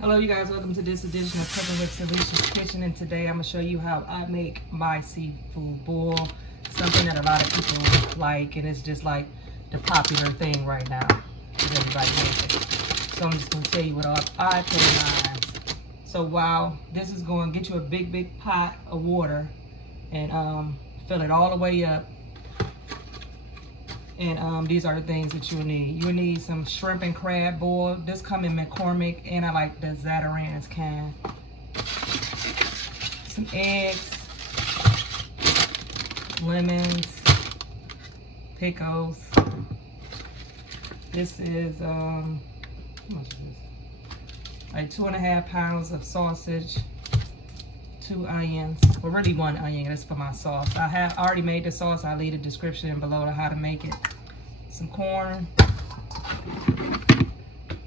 Hello you guys, welcome to this edition of Cooking with Talessia's Kitchen, and today I'm going to show you how I make my seafood boil, something that a lot of people like, and it's just like the popular thing right now that everybody makes it. So I'm just going to tell you what I put in mine. So while this is going to get you a big pot of water and fill it all the way up. And these are the things that you'll need. You'll need some shrimp and crab boil. This come in McCormick, and I like the Zatarain's can. Some eggs, lemons, pickles. This is, how much is this? Like 2.5 pounds of sausage, 2 onions, well really 1 onion, that's for my sauce. I have already made the sauce. I'll leave the description below to how to make it. Some corn,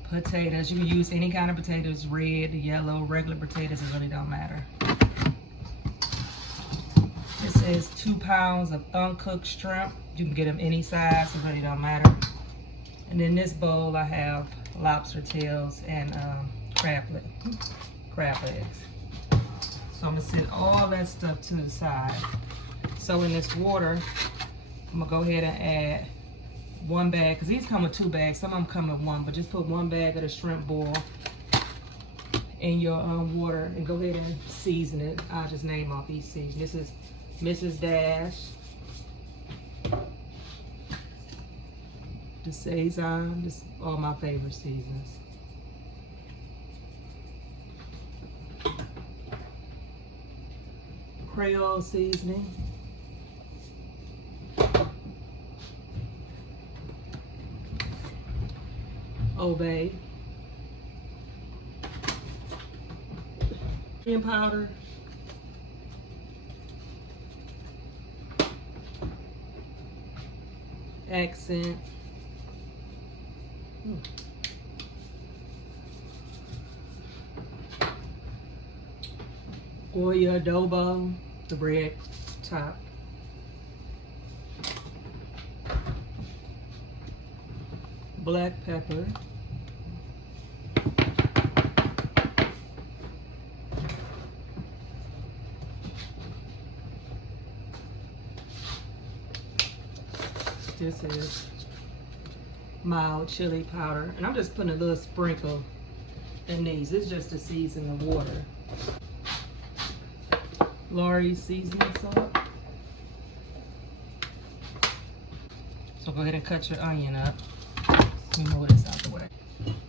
potatoes. You can use any kind of potatoes, red, yellow, regular potatoes, it really don't matter. This is 2 pounds of uncooked shrimp. You can get them any size, it really don't matter. And in this bowl I have lobster tails and crab legs. So I'm gonna set all that stuff to the side. So in this water, I'm gonna go ahead and add 1 bag, because these come with 2 bags. Some of them come with 1, but just put 1 bag of the shrimp boil in your water and go ahead and season it. I'll just name off each season. This is Mrs. Dash, the Sazon, this is all my favorite seasons. Creole seasoning. Obey. Onion powder. Accent. Goya adobo, the red top. Black pepper. This is mild chili powder, and I'm just putting a little sprinkle in these. This is just to season the water. Lorry's seasoning salt. So go ahead and cut your onion up. Let me move this out the way.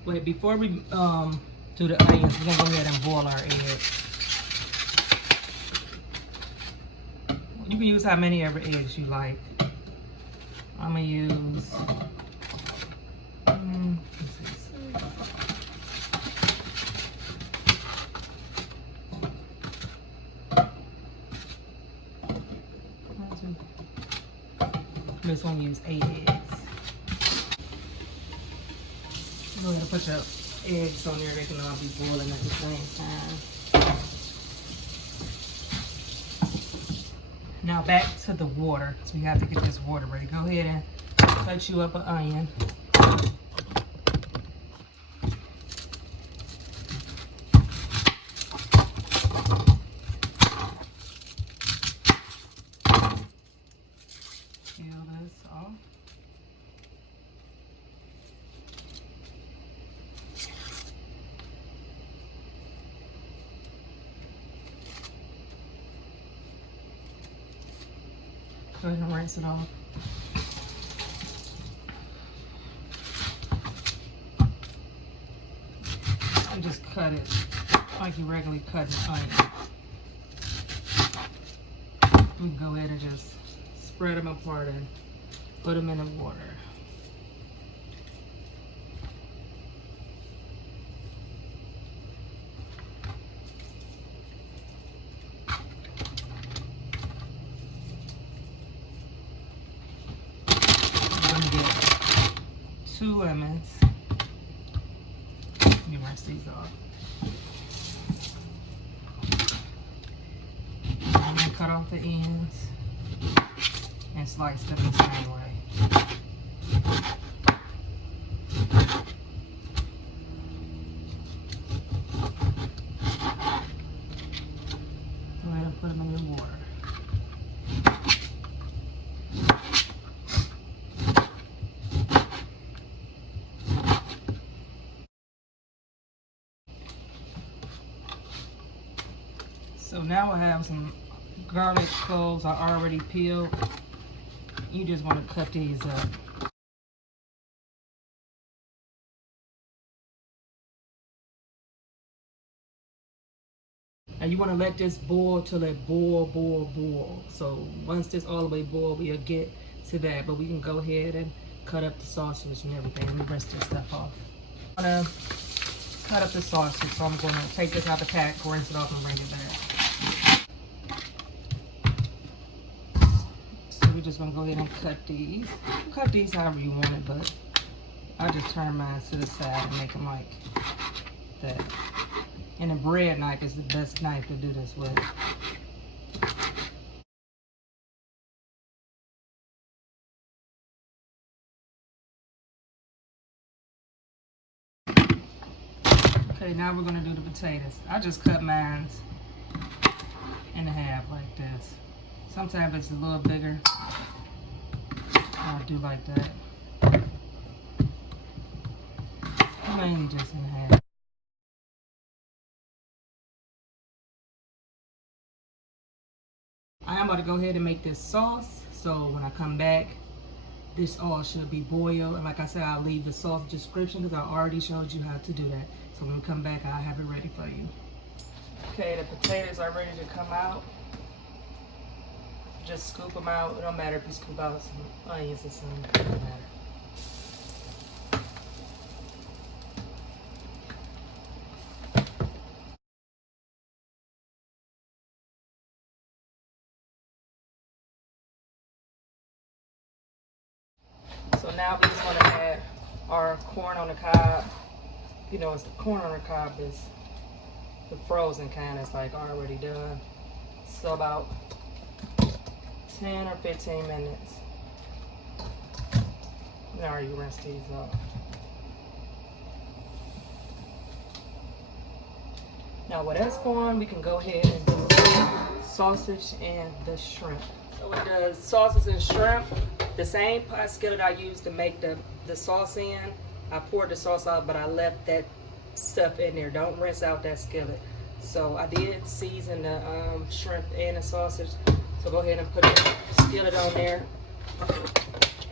Wait, before we do the onions, we're gonna go ahead and boil our eggs. You can use how many ever eggs you like. I'm gonna use this one use 8 eggs. Go ahead and put your eggs on there. They can all be boiling at the same time. Now back to the water, because we have to get this water ready. Go ahead and cut you up an onion. Peel this off. Go ahead and rinse it off. And just cut it like you regularly cut an onion. We can go ahead and just spread them apart and put them in the water. I'm gonna get 2 lemons. Let me rinse these off. I'm gonna cut off the ends and slice them the same way. So now I have some garlic cloves I already peeled. You just want to cut these up. And you want to let this boil till it boil. So once this all the way boil, we'll get to that. But we can go ahead and cut up the sausage and everything. Let me rest this stuff off. I'm going to cut up the sausage. So I'm going to take this out the pack, rinse it off, and bring it back. So we're just going to go ahead and cut these. Cut these however you want it, but I just turn mine to the side and make them like that. And a bread knife is the best knife to do this with. Okay, now we're gonna do the potatoes. I just cut mine in half like this. Sometimes it's a little bigger. I'll do like that. Mainly just in half. I am about to go ahead and make this sauce. So when I come back, this all should be boiled. And like I said, I'll leave the sauce description because I already showed you how to do that. So when we come back, I'll have it ready for you. Okay, the potatoes are ready to come out. Just scoop them out. It don't matter if you scoop out some onions or something. It don't matter. So now we just want to add our corn on the cob. You know, it's the corn on the cob is the frozen kind. It's like already done. So about 10 or 15 minutes. Now you rinse these up. Now with that's going, we can go ahead and do the sausage and the shrimp. So with the sausage and shrimp, the same pot skillet I used to make the sauce in, I poured the sauce out, but I left that stuff in there. Don't rinse out that skillet. So I did season the shrimp and the sausage. So go ahead and put the skillet on there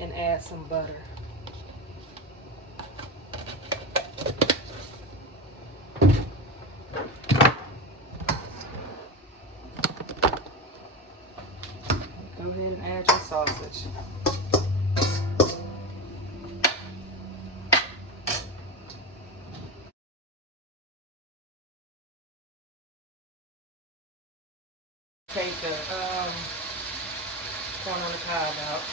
and add some butter. Go ahead and add your sausage. Take the corn on the cob out.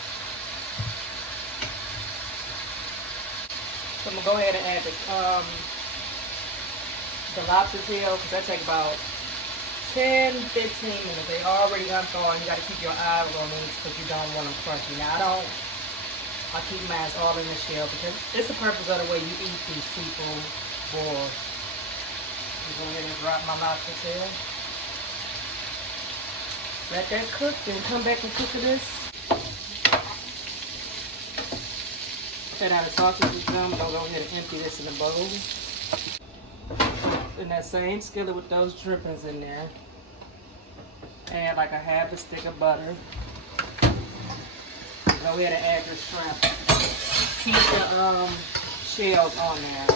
So I'm gonna go ahead and add the lobster tail because that takes about 10-15 minutes. They already unthawed. You got to keep your eye on these because you don't want them crunchy. Now I keep mine all in the shell because it's the purpose of the way you eat these seafood boils. I'm going to go ahead and drop my lobster tail. Let that cook, then come back and cook this. Okay, now the sausage is done. I'm going to go ahead and empty this in the bowl. In that same skillet with those drippings in there, add like a half a stick of butter. Go ahead and add your shrimp. Keep the shells on there.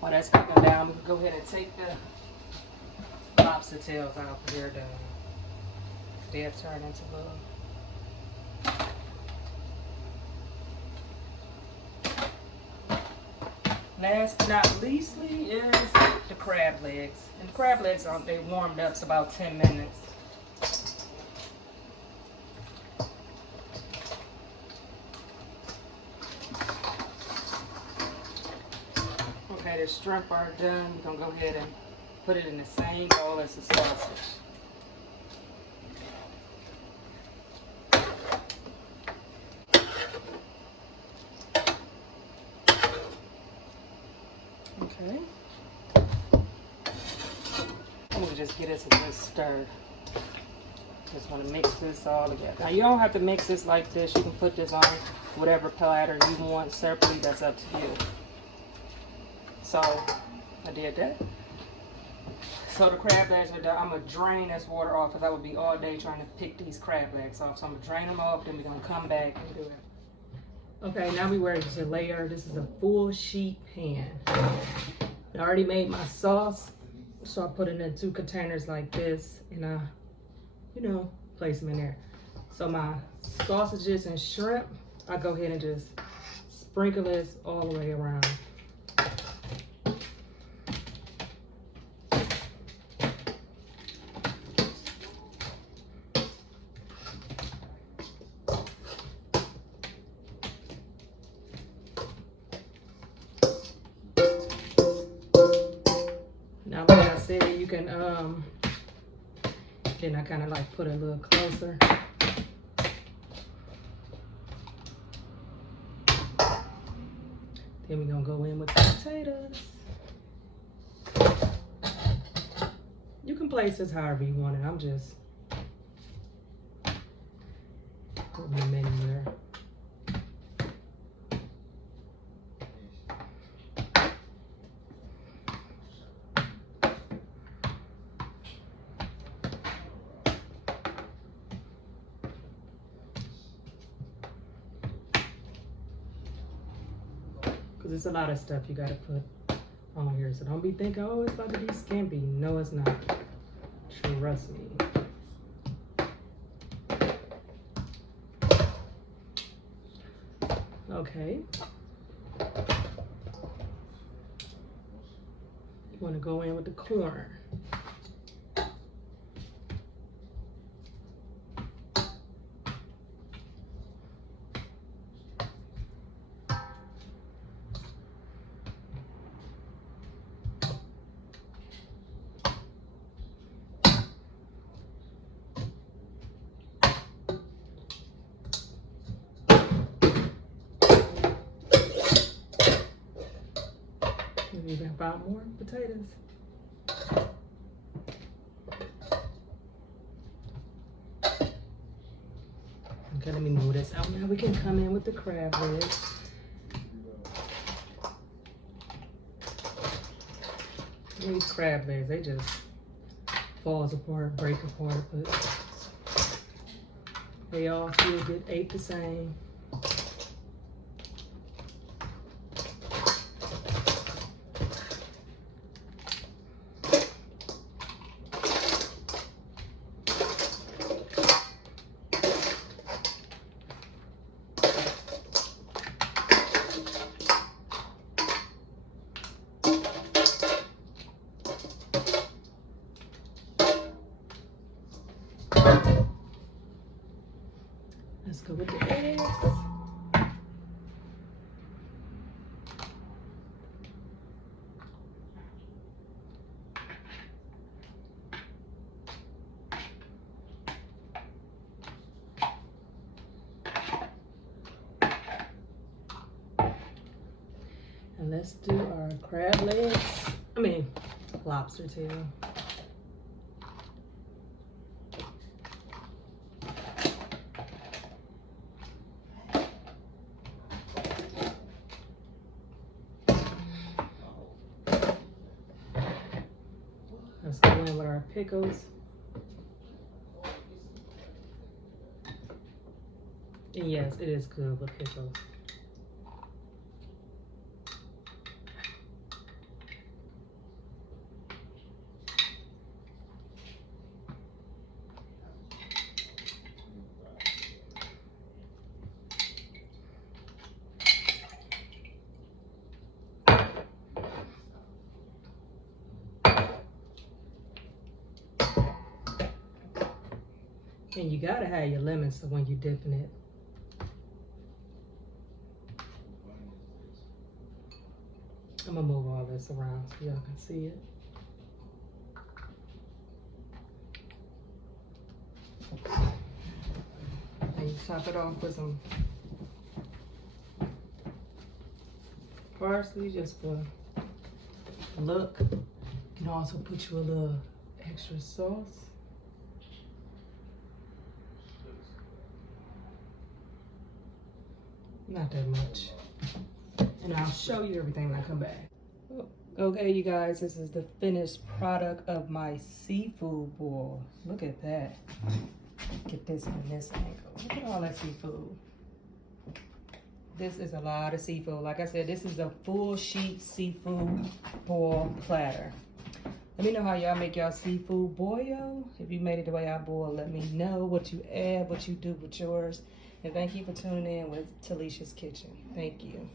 While that's cooking down, we can go ahead and take the lobster tails out. They're done. They have turned into little. Last but not leastly is the crab legs. And the crab legs, they warmed up to about 10 minutes. Okay, the shrimp are done. We're gonna go ahead and put it in the same bowl as the sausage. Okay. I'm gonna just get it to just stir. Just want to mix this all together. Now you don't have to mix this like this. You can put this on whatever platter you want separately. That's up to you. So I did that. So the crab legs are done. I'm going to drain this water off because I would be all day trying to pick these crab legs off. So I'm going to drain them off, then we're going to come back and do it. Okay, now we're ready to layer. This is a full sheet pan. I already made my sauce, so I put it in 2 containers like this, and I, you know, place them in there. So my sausages and shrimp, I go ahead and just sprinkle this all the way around. Now, like I said, you can, then I kind of like put it a little closer. Then we're gonna go in with the potatoes. You can place this however you want it. I'm just putting them in there. Because it's a lot of stuff you gotta put on here. So don't be thinking, oh, it's about to be skimpy. No, it's not. Trust me. Okay. You wanna go in with the corn. You can buy more potatoes. Okay, let me move this out. Now we can come in with the crab legs. These crab legs, they just falls apart, break apart, but they all still get ate the same. Let's go with the eggs. And let's do our crab legs. Lobster tail. Let's go in with our pickles. And yes, it is good with pickles. And you gotta have your lemons so when you're dipping it. I'm gonna move all this around so y'all can see it. And you top it off with some parsley just for look. You can also put you a little extra sauce. Not that much. And I'll show you everything when I come back. Oh. Okay, you guys, this is the finished product of my seafood boil. Look at that. Get this from this angle. Look at all that seafood. This is a lot of seafood. Like I said, this is a full sheet seafood boil platter. Let me know how y'all make y'all seafood boil. If you made it the way I boil, let me know what you add, what you do with yours. And thank you for tuning in with Talessia's Kitchen. Thank you.